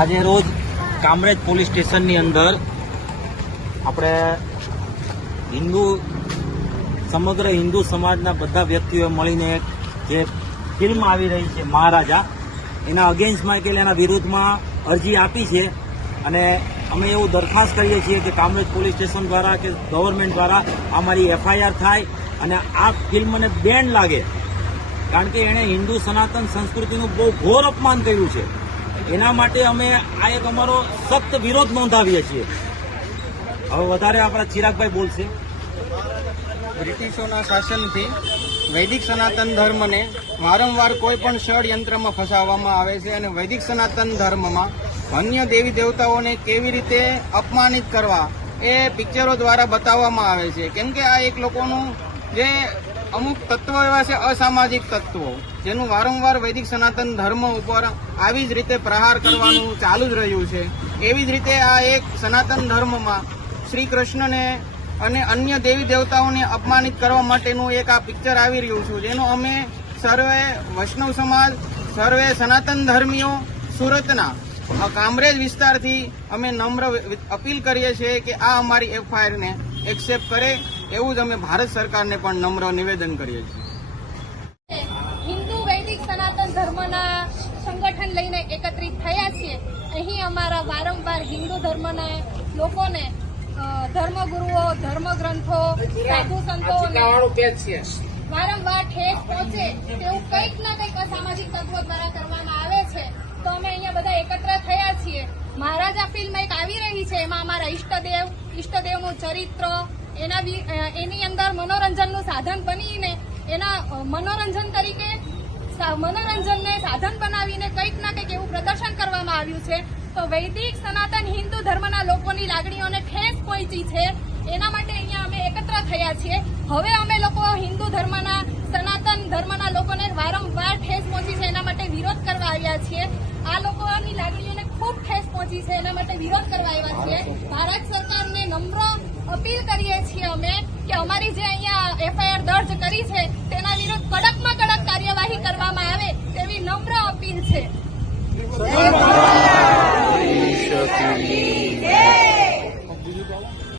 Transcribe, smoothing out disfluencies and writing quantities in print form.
આજે રોજ કામરેજ પોલીસ સ્ટેશનની અંદર આપણે સમગ્ર હિન્દુ સમાજના બધા વ્યક્તિઓએ મળીને જે ફિલ્મ આવી રહી છે મહારાજા, એના અગેન્સ્ટમાં કે એના વિરુદ્ધમાં અરજી આપી છે અને અમે એવું દરખાસ્ત કરીએ છીએ કે કામરેજ પોલીસ સ્ટેશન દ્વારા કે ગવર્મેન્ટ દ્વારા અમારી FIR થાય અને આ ફિલ્મને બેન લાગે, કારણ કે એણે હિન્દુ સનાતન સંસ્કૃતિનું બહુ ઘોર અપમાન કર્યું છે. એના માટે અમે આ એક અમારો સખ્ત વિરોધ નોંધાવીએ છીએ. હવે વધારે આપણા ચિરાગભાઈ બોલશે. બ્રિટિશોના શાસનથી વૈદિક સનાતન ધર્મને વારંવાર કોઈ પણ ષડયંત્રમાં ફસાવવામાં આવે છે અને વૈદિક સનાતન ધર્મમાં અન્ય દેવી દેવતાઓને કેવી રીતે અપમાનિત કરવા એ પિક્ચરો દ્વારા બતાવવામાં આવે છે. કેમ કે આ એક લોકોનું જે અમુક તત્વો એવા છે, અસામાજિક તત્વો, જેનું વારંવાર વૈદિક સનાતન ધર્મ ઉપર આવી જ રીતે પ્રહાર કરવાનું ચાલુ જ રહ્યું છે. એવી જ રીતે આ એક સનાતન ધર્મમાં શ્રી કૃષ્ણને અને અન્ય દેવી દેવતાઓને અપમાનિત કરવા માટેનું એક આ પિક્ચર આવી રહ્યું છે, જેનો અમે સર્વે વૈષ્ણવ સમાજ, સર્વે સનાતન ધર્મીઓ સુરતના કામરેજ વિસ્તારથી અમે નમ્ર અપીલ કરીએ છીએ કે આ અમારી FIR ને એક્સેપ્ટ કરે, એવું જ અમે ભારત સરકારને પણ નમ્ર નિવેદન કરીએ છીએ. હિન્દુ વૈદિક સનાતન ધર્મના સંગઠન લઈને એકત્રિત થયા છીએ. અહીં અમારા વારંવાર હિન્દુ ધર્મના લોકોને ધર્મગુરુઓ, ધર્મગ્રંથો, સાધુ સંતોને વારંવાર ઠેસ પહોંચે તેવું કંઈક ના કંઈક અસામાજિક તત્વો દ્વારા કરવામાં આવે છે. તો અમે અહીંયા બધા એકત્ર થયા છીએ. મહારાજા ફિલ્મ એક આવી રહી છે, એમાં અમારા ઈષ્ટદેવનું ચરિત્ર એની અંદર મનોરંજનનું સાધન બનીને એના મનોરંજન તરીકે મનોરંજનને સાધન બનાવીને કંઈક ના કંઈક એવું પ્રદર્શન કરવામાં આવ્યું છે. તો વૈદિક સનાતન હિન્દુ ધર્મના લોકોની લાગણીઓને ઠેસ પહોંચી છે, એના માટે અહીંયા અમે એકત્ર થયા છીએ. હવે અમે લોકો હિન્દુ ધર્મના સનાતન ધર્મના લોકોને વારંવાર ઠેસ પહોંચી છે એના માટે વિરોધ કરવા આવ્યા છીએ. આ લોકોની લાગણીઓને ખૂબ ઠેસ પહોંચી છે એના માટે વિરોધ કરવા આવ્યા છીએ. ભારત સરકારને નમ્ર અપીલ કરીએ છીએ અમે કે અમારી જે અહીંયા FIR દર્જ કરી છે તેના વિરુદ્ધ કડકમાં